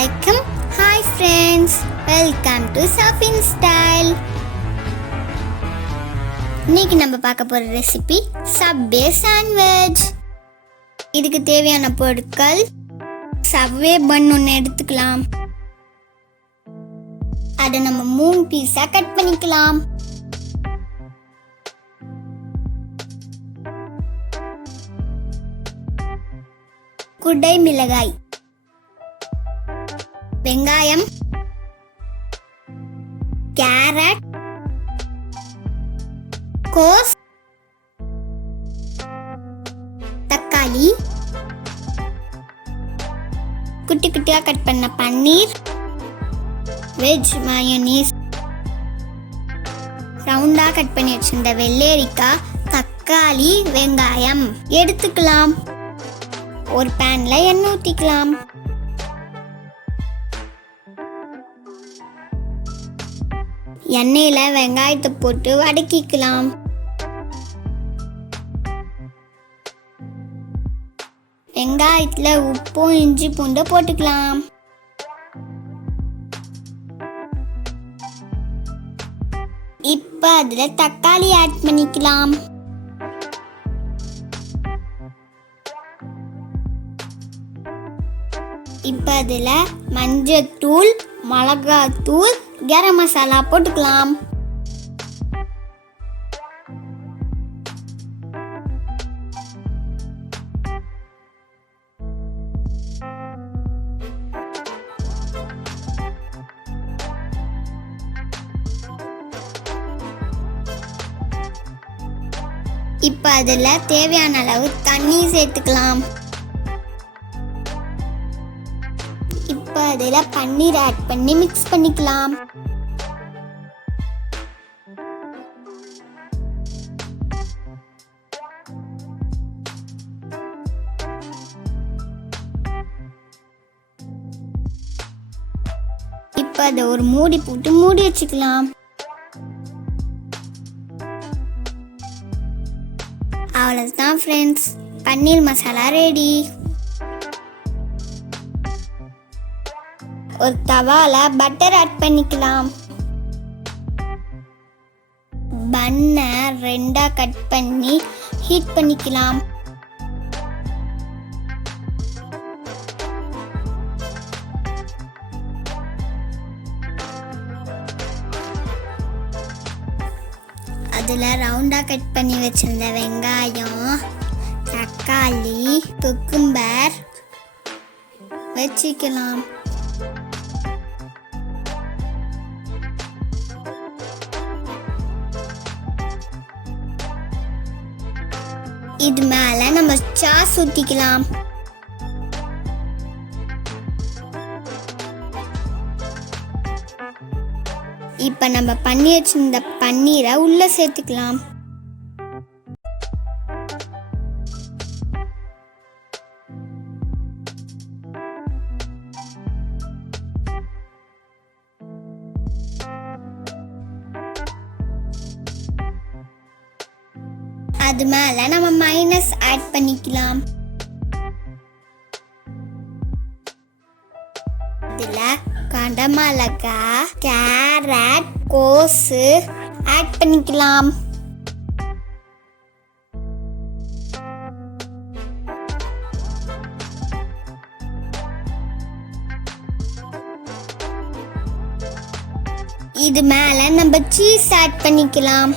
Assalamualaikum. Hi friends, welcome to Safin style. இன்னைக்கு நம்ம பார்க்க போற ரெசிபி சப்வே சாண்ட்விச். இதுக்கு தேவையான பொருட்கள் சப்வே பன் ஒன்று எடுத்துக்கலாம். அதை நம்ம 3 பீஸா கட் பண்ணிக்கலாம். குடை மிளகாய், வெங்காயம், கேரட், கோஸ், தக்காளி, குட்டி குட்டியா கட் பண்ண பன்னீர், வெஜ் மயோனீஸ், ரவுண்டா கட் பண்ணி வச்சிருந்த வெள்ளரிக்காய், தக்காளி, வெங்காயம் எடுத்துக்கலாம். ஒரு பேன்ல எண்ணெய் ஊற்றிக்கலாம். எண்ணெயில வெங்காயத்தை போட்டு வதக்கிக்கலாம். வெங்காயத்துல உப்பும் இஞ்சி பூண்டு போட்டுக்கலாம். இப்ப அதுல தக்காளி ஆட் பண்ணிக்கலாம். இப்ப அதுல மஞ்சத்தூள், மிளகாத்தூள், கரம் மசாலா போட்டுக்கலாம். இப்ப அதுல தேவையான அளவு தண்ணி சேர்த்துக்கலாம். இப்ப அதுல பன்னீர் ஆட் பண்ணி மிக்ஸ் பண்ணிக்கலாம். இப்ப அதை ஒரு மூடி போட்டு மூடி வச்சுக்கலாம். அவ்வளவுதான் ஃப்ரெண்ட்ஸ், பன்னீர் மசாலா ரெடி. ஒரு தவால பட்டர் ஆட் பண்ணிக்கலாம். பன்னை 2ஆ கட் பண்ணி ஹீட் பண்ணிக்கலாம். அதுல ரவுண்டா கட் பண்ணி வச்சிருந்த வெங்காயம், தக்காளி, குக்கும்பர் வச்சுக்கலாம். இது மேல நம்ம சாஸ் ஊத்திக்கலாம். இப்ப நம்ம பண்ணி வச்சிருந்த பன்னீரை உள்ள சேர்த்துக்கலாம். அது மேல நம்ம மைனஸ் ஆட் பண்ணிக்கலாம். இதுல கடமிளகாய், கேரட், கோஸ் ஆட் பண்ணிக்கலாம். இது மேல நம்ம சீஸ் ஆட் பண்ணிக்கலாம்.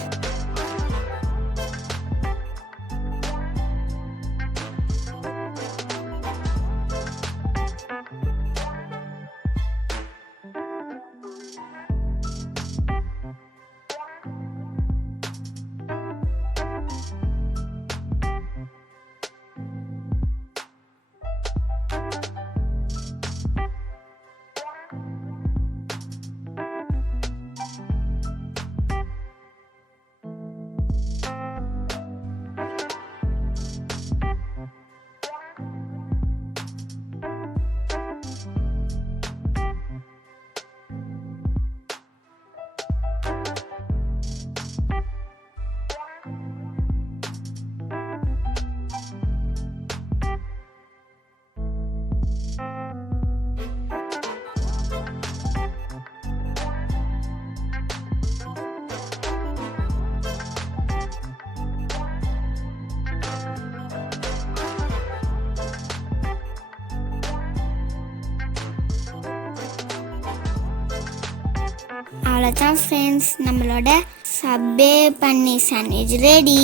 அவ்வளோதான் ஃப்ரெண்ட்ஸ், நம்மளோட சப்வே பன்னீர் சாண்ட்விச் ரெடி.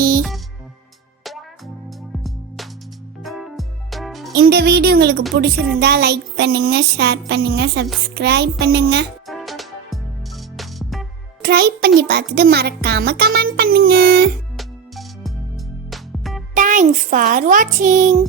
இந்த வீடியோ உங்களுக்கு பிடிச்சிருந்தா லைக் பண்ணுங்க, ஷேர் பண்ணுங்க, சப்ஸ்கிரைப் பண்ணுங்க. ட்ரை பண்ணி பார்த்துட்டு மறக்காம கமெண்ட் பண்ணுங்க. தேங்க்ஸ் ஃபார் வாட்சிங்.